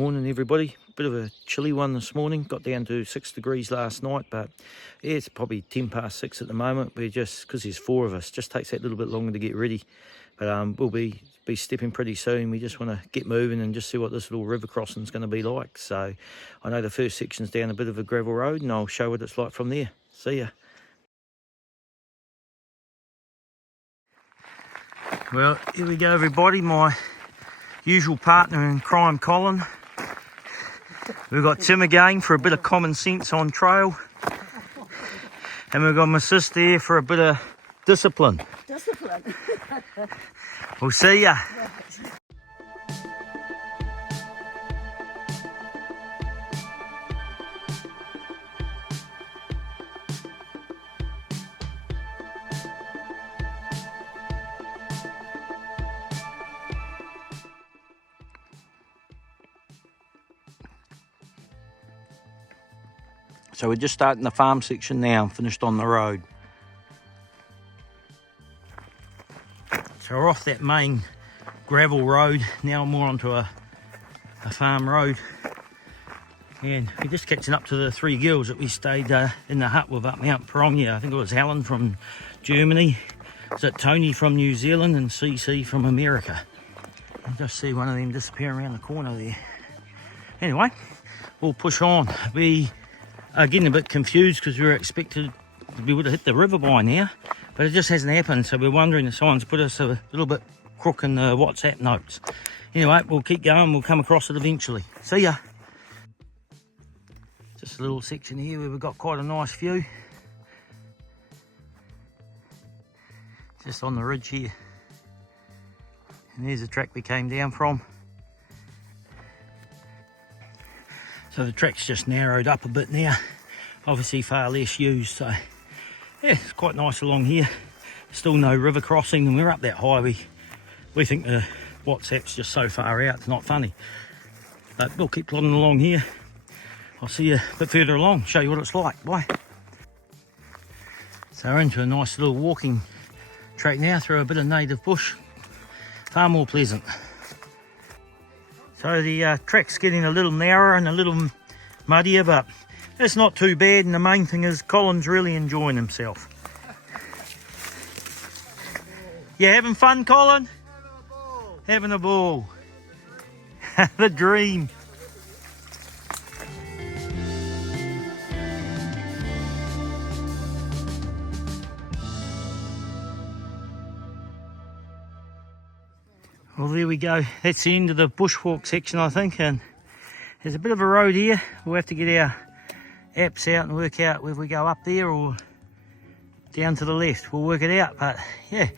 Morning everybody. Bit of a chilly one this morning. Got down to 6 degrees last night, but yeah, it's probably 10 past 6 at the moment. We're just, because there's 4 of us, just takes that little bit longer to get ready. But we'll be stepping pretty soon. We just want to get moving and just see what this little river crossing is going to be like. So I know the first section's down a bit of a gravel road, and I'll show what it's like from there. See ya. Well, here we go everybody. My usual partner in crime, Colin. We've got Tim again for a bit of common sense on trail. And we've got my sister here for a bit of discipline. Discipline. We'll see ya. So we're just starting the farm section now, finished on the road. So we're off that main gravel road, now more onto a farm road. And we're just catching up to the 3 girls that we stayed in the hut with up Mount Pirongia. I think it was Helen from Germany, was it Tony from New Zealand, and CC from America. I just see one of them disappearing around the corner there. Anyway, we'll push on. We are getting a bit confused because we were expected to be able to hit the river by now, but it just hasn't happened. So we're wondering if someone's put us a little bit crook in the WhatsApp notes. Anyway, we'll keep going. We'll come across it eventually. See ya. Just a little section here where we've got quite a nice view. Just on the ridge here. And there's the track we came down from. So the track's just narrowed up a bit now, obviously far less used, so yeah, it's quite nice along here. Still no river crossing, and we're up that high. We think the WhatsApp's just so far out, it's not funny. But we'll keep plodding along here. I'll see you a bit further along, show you what it's like. Bye. So we're into a nice little walking track now through a bit of native bush. Far more pleasant. So the track's getting a little narrower and a little muddier, but it's not too bad, and the main thing is Colin's really enjoying himself. You having fun, Colin? Having a ball. The dream. Well, there we go. That's the end of the bushwalk section, I think, and there's a bit of a road here. We'll have to get our apps out and work out whether we go up there or down to the left. We'll work it out, but yeah,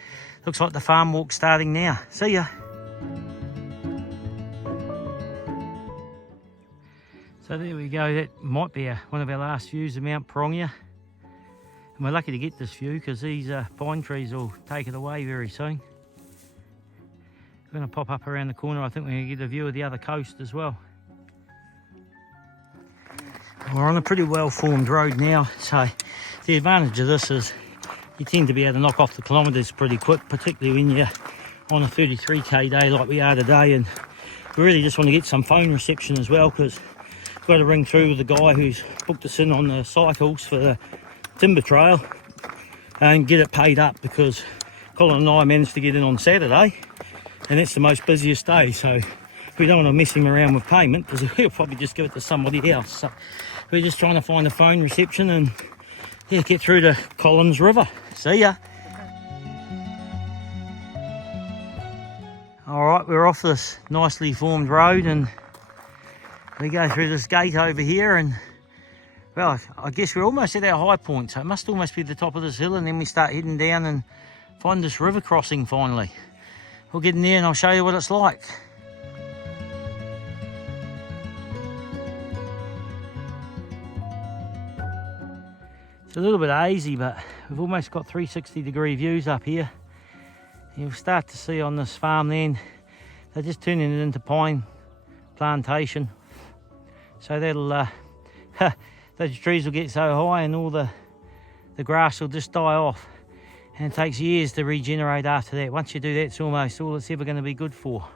looks like the farm walk's starting now. See ya. So there we go. That might be one of our last views of Mount Pirongia. And we're lucky to get this view because these pine trees will take it away very soon. We're going to pop up around the corner. I think we're going to get a view of the other coast as well. We're on a pretty well formed road now, so the advantage of this is you tend to be able to knock off the kilometres pretty quick, particularly when you're on a 33k day like we are today. And we really just want to get some phone reception as well, because we've got to ring through with the guy who's booked us in on the cycles for the timber trail and get it paid up, because Colin and I managed to get in on Saturday. And that's the most busiest day, so we don't want to mess him around with payment, because he'll probably just give it to somebody else. So we're just trying to find a phone reception and yeah, get through to Collins River. See ya. All right, we're off this nicely formed road and we go through this gate over here, and well, I guess we're almost at our high point, so it must almost be the top of this hill, and then we start heading down and find this river crossing finally. We'll get in there and I'll show you what it's like. It's a little bit hazy, but we've almost got 360-degree views up here. You'll start to see on this farm then, they're just turning it into pine plantation. So that'll, those trees will get so high and all the grass will just die off. And it takes years to regenerate after that. Once you do that, it's almost all it's ever going to be good for.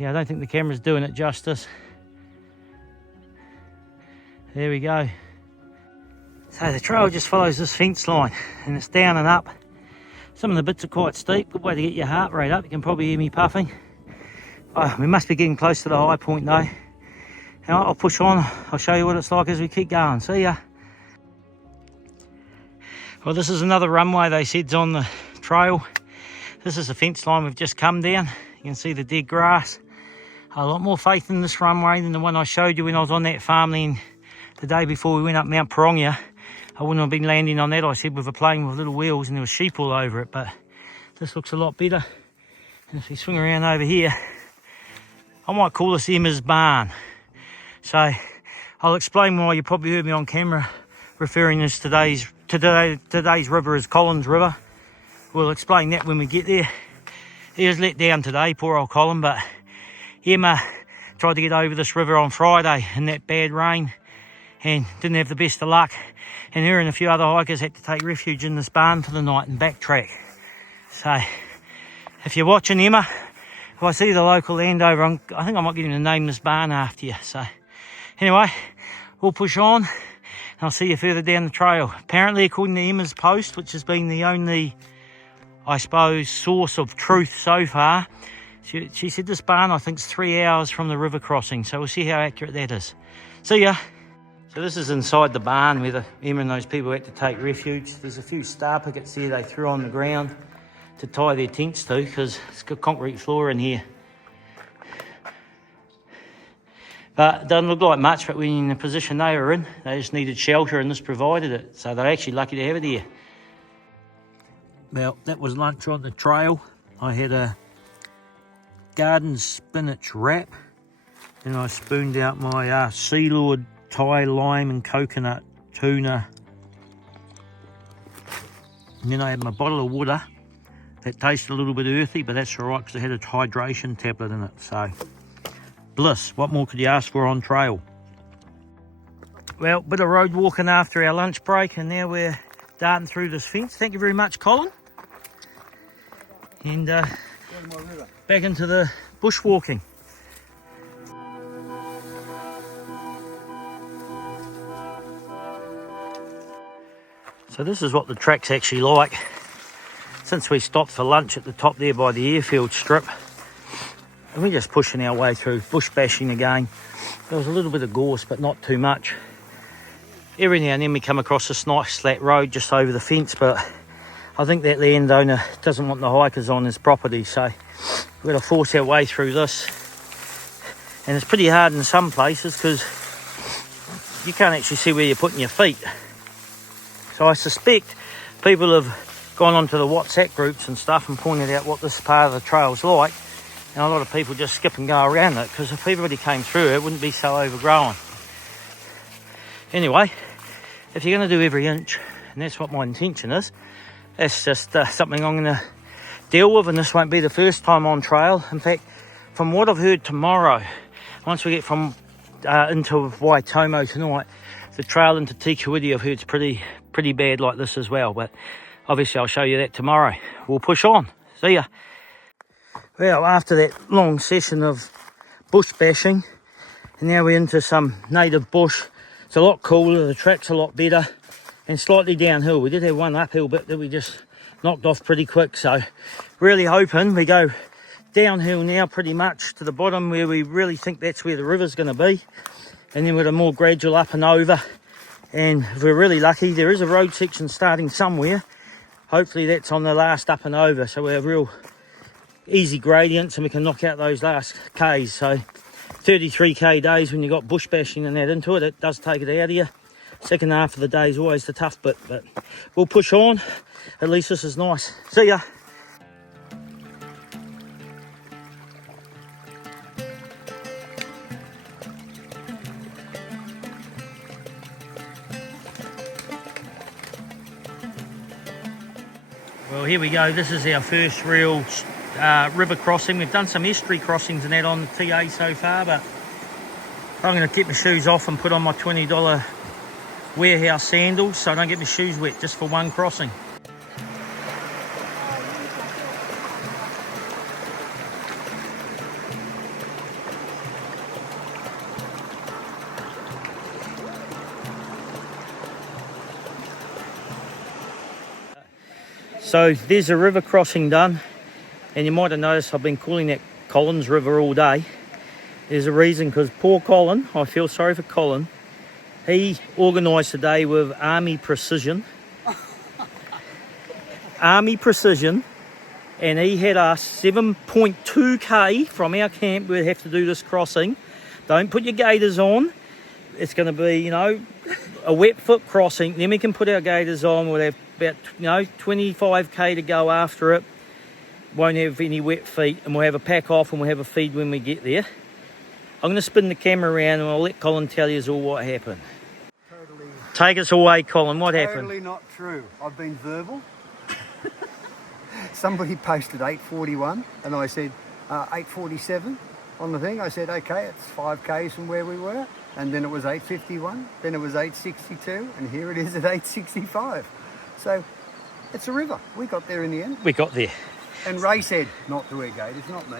Yeah, I don't think the camera's doing it justice. There we go. So the trail just follows this fence line and it's down and up. Some of the bits are quite steep, good way to get your heart rate up. You can probably hear me puffing. Oh, we must be getting close to the high point though. Now I'll push on, I'll show you what it's like as we keep going. See ya. Well, this is another runway they said's on the trail. This is the fence line we've just come down. You can see the dead grass. A lot more faith in this runway than the one I showed you when I was on that farmland the day before we went up Mount Pirongia. I wouldn't have been landing on that, I said, with a plane with little wheels and there was sheep all over it, but this looks a lot better. And if we swing around over here, I might call this Emma's Barn. So I'll explain why you probably heard me on camera referring to today's river as Collins River. We'll explain that when we get there. He was let down today, poor old Colin, but Emma tried to get over this river on Friday in that bad rain and didn't have the best of luck. And her and a few other hikers had to take refuge in this barn for the night and backtrack. So if you're watching, Emma, if I see the local landowner, I think I might get him to name this barn after you. So anyway, we'll push on and I'll see you further down the trail. Apparently, according to Emma's post, which has been the only, I suppose, source of truth so far, she said this barn, I think, is 3 hours from the river crossing. So we'll see how accurate that is. See ya. So this is inside the barn where Emma and those people had to take refuge. There's a few star pickets there they threw on the ground to tie their tents to because it's got concrete floor in here. But it doesn't look like much, but when in the position they were in, they just needed shelter and this provided it. So they're actually lucky to have it here. Well, that was lunch on the trail. I had a garden spinach wrap. Then I spooned out my Sea Lord Thai lime and coconut tuna. And then I had my bottle of water. That tasted a little bit earthy, but that's all right because it had a hydration tablet in it. So, bliss. What more could you ask for on trail? Well, bit of road walking after our lunch break, and now we're darting through this fence. Thank you very much, Colin. And back into the bushwalking. So this is what the track's actually like. Since we stopped for lunch at the top there by the airfield strip, and we're just pushing our way through, bush bashing again. There was a little bit of gorse, but not too much. Every now and then we come across this nice flat road just over the fence, but I think that landowner doesn't want the hikers on his property, so we're going to force our way through this. And it's pretty hard in some places because you can't actually see where you're putting your feet. So I suspect people have gone onto the WhatsApp groups and stuff and pointed out what this part of the trail's like, and a lot of people just skip and go around it because if everybody came through it wouldn't be so overgrown. Anyway, if you're going to do every inch, and that's what my intention is, that's just something I'm going to deal with, and this won't be the first time on trail. In fact, from what I've heard tomorrow, once we get from into Waitomo tonight, the trail into Tikawiti I've heard is pretty bad like this as well, but obviously I'll show you that tomorrow. We'll push on. See ya. Well, after that long session of bush bashing, and now we're into some native bush. It's a lot cooler, the track's a lot better, and slightly downhill. We did have one uphill bit that we just knocked off pretty quick, so really hoping we go downhill now pretty much to the bottom where we really think that's where the river's going to be, and then with a more gradual up and over. And if we're really lucky, there is a road section starting somewhere. Hopefully that's on the last up and over, so we have real easy gradients and we can knock out those last Ks. So 33k days when you got bush bashing and that into it, it does take it out of you. Second half of the day is always the tough bit, but we'll push on. At least this is nice. See ya. Well, here we go. This is our first real river crossing. We've done some estuary crossings and that on the TA so far, but I'm going to keep my shoes off and put on my $20 warehouse sandals so I don't get my shoes wet just for one crossing. So there's a river crossing done, and you might have noticed I've been calling that Collins River all day. There's a reason, because poor Colin, I feel sorry for Colin, he organised today with Army Precision. Army Precision, and he had us 7.2k from our camp. We'd have to do this crossing. Don't put your gaiters on. It's going to be, you know, a wet foot crossing. Then we can put our gaiters on. We'll have about, you know, 25k to go after it. Won't have any wet feet, and we'll have a pack off and we'll have a feed when we get there. I'm going to spin the camera around and I'll let Colin tell you all what happened. Totally, take us away, Colin. What happened? Totally not true. I've been verbal. Somebody posted 8:41 and I said 8:47 on the thing. I said, okay, it's 5k's from where we were. And then it was 8:51, then it was 8:62, and here it is at 8:65. So it's a river. We got there in the end. We got there. And Ray said, not to wear gaiters, not me.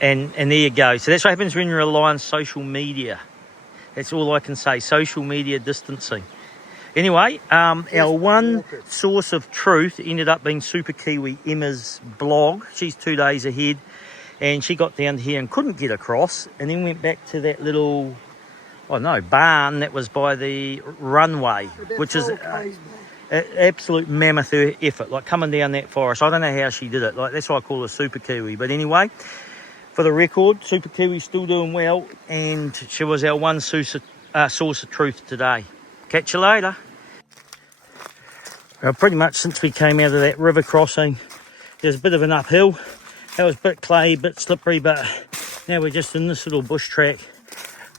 And there you go. So that's what happens when you rely on social media. That's all I can say, social media distancing. Anyway, our one source of truth ended up being Super Kiwi Emma's blog. She's 2 days ahead, and she got down here and couldn't get across, and then went back to that little, barn that was by the runway, which is an absolute mammoth effort, like coming down that forest. I don't know how she did it. Like, that's why I call her Super Kiwi. But anyway, for the record, Super Kiwi's still doing well, and she was our one source of truth today. Catch you later. Well, pretty much since we came out of that river crossing, there's a bit of an uphill. That was a bit clay, a bit slippery, but now we're just in this little bush track.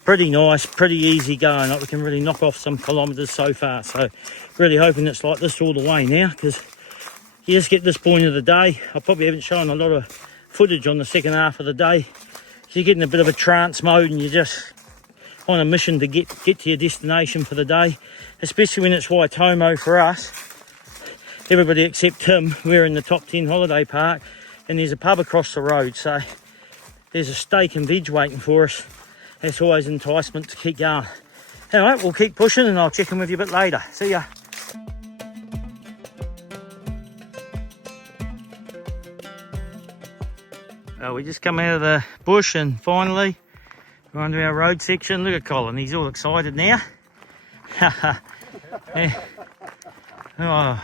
Pretty nice, pretty easy going. Like, we can really knock off some kilometres so far. So really hoping it's like this all the way now, because you just get this point of the day. I probably haven't shown a lot of footage on the second half of the day. So you're getting a bit of a trance mode, and you're just on a mission to get to your destination for the day, especially when it's Waitomo for us. Everybody except him, we're in the top 10 holiday park, and there's a pub across the road, so there's a steak and veg waiting for us. That's always enticement to keep going. Anyway, we'll keep pushing, and I'll check in with you a bit later. See ya. Well, we just come out of the bush, and finally we're onto our road section. Look at Colin, he's all excited now. Yeah. Oh.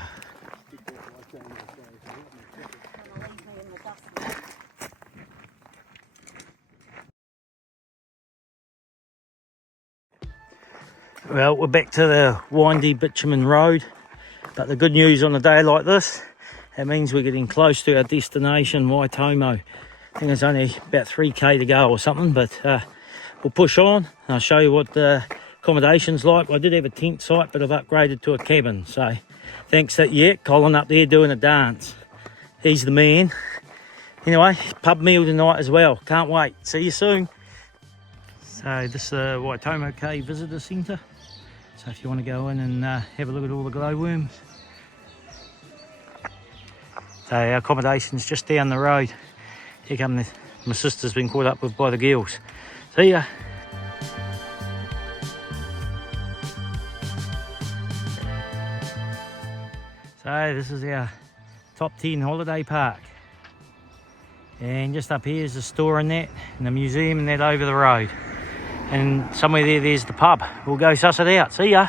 Well, we're back to the windy bitumen road, but the good news on a day like this, it means we're getting close to our destination, Waitomo. I think it's only about 3k to go or something, but we'll push on and I'll show you what the accommodation's like. I did have a tent site, but I've upgraded to a cabin, so thanks to Colin up there doing a dance. He's the man. Anyway, pub meal tonight as well. Can't wait. See you soon. So this is the Waitomo Cave Visitor Centre. So if you want to go in and have a look at all the glowworms. So our accommodation's just down the road. Here come my sister's been caught up with by the girls. See ya. So this is our top 10 holiday park. And just up here is the store and that, and the museum and that over the road. And somewhere there's the pub. We'll go suss it out. See ya.